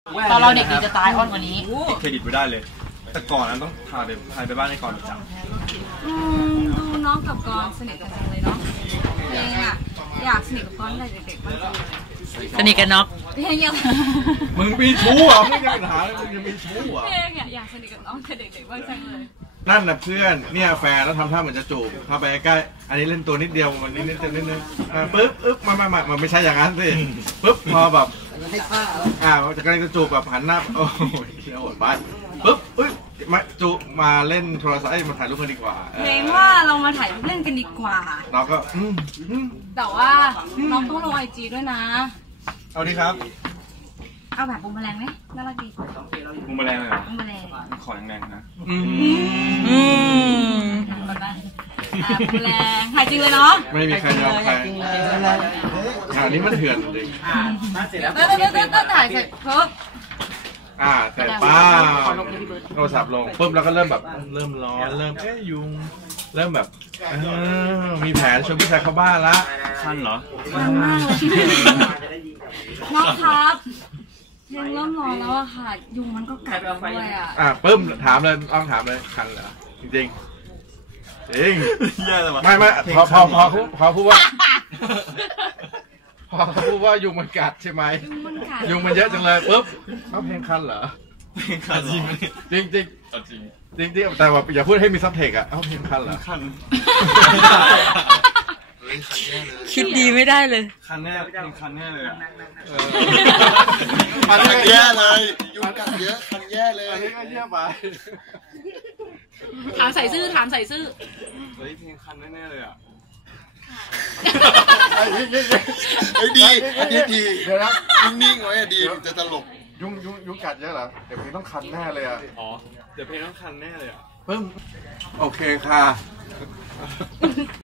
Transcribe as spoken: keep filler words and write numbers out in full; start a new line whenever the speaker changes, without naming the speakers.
ตอนเราเด็กดีจะตายอ้อนกว่านี้
เครดิตไม่ได้เลยแต่ก่อนนั้นต้องพาไปพาไปบ้านในก่อนจัง
อืมดูน้องกับกรสนิทกันจังเลยเนาะเพลงอ่ะอยากสนิทกับกรตั้งแต่เด็กๆมากเลย
สนิทกันน็อก
เพลงยัง
มึงมีชู้เหรอไม่มีปัญหาเลยมึงยังมีชู้เหรอ
เพลงอ่ะอยากสนิทกับน้องแต่เด็กๆมากจังเลย
นั่นน่ะเพื่อนเนี่ยแฟนแล้วทำท่าเหมือนจะจูบพาไปใกล้อันนี้เล่นตัวนิดเดียวมันนิดนิดนิดนึงปึ๊บปึ๊บมามามามันไม่ใช่อย่างนั้นสิปึ๊บพอแบบอ่าจะกำลังจะจูบแบบหันหน้าโอ้ยเชี่ยวโหดบ้านปึ๊บปึ๊บมาจูบมาเล่นโทรศัพท์มาถ่ายรูปกันดีกว่า
เพลงว่าเรามาถ่ายรูปเล่นกันดีกว่า
เราก็
แต่ว่าน้องต้องลงไอจีด้วยนะ
เอาดีครับ
เอาแบบบุ้มแมลงไหมน่ารักดี
บุ้มแมลงเลยเหรอ
บุ้มแมลง
ขอแรงๆนะ
อืม
บุ้มแมลงถ่ายจริงเลยเนาะ
ไม่มีใครยอมใครอันนี้มันเถื่อนจริง
เต้นเต้นเต้นเต้นถ่ายเสร็จปุ๊บ
อ่าแต่ป้าโทรศัพท์ลงปุ๊บแล้วก็เริ่มแบบเริ่มร้อนเริ่มเอ๊ยยุงเริ่มแบบมีแผนชวนพี่ชายเข้าบ้านละคันเหรอ
คันมากเลยน้องครับเพลงเริ่มร้อนแล้วอะค่ะยุงมันก็กัดด้วยอะ
อ่าปุ๊บถามเลยต้องถามเลยคันเหรอจริงจริงจริงไม่ไม่พอพอพอพอพูดว่าพอเขาพูดว่ายุงมันกัดใช่ไหมยุงมันเยอะจังเลยปุ๊บเขาเพลงคันเหรอเพลงคันจริงจริงจริงจริงจริงจริงแต่ว่าอย่าพูดให้มีซับเทคอะเอาเพลงคันเหรอคัน
คิดดีไม่ได้เลย
คันแน่เพลงคันแน่เลย
คันแย่เลยยุงกัดเยอะคันแย่เลย
อันนี้ก็แย่ไป
ถามใส่ซื่อถามใส่ซื่อ
เฮ้ยเพลงคันแน่ๆเลยอ่ะ
ไอ้ดีอันนี้ดีเดี๋ยวนะนิ่งๆไว้ดีจะตลก
ยุงยุงยุงกัดเยอะเหรอเดี๋ยวเพลงต้องคันแน่เลยอ่ะอ๋อเดี๋ยวเพลงต้องคันแน่เลยอ่ะปึ้มโอเคค่ะ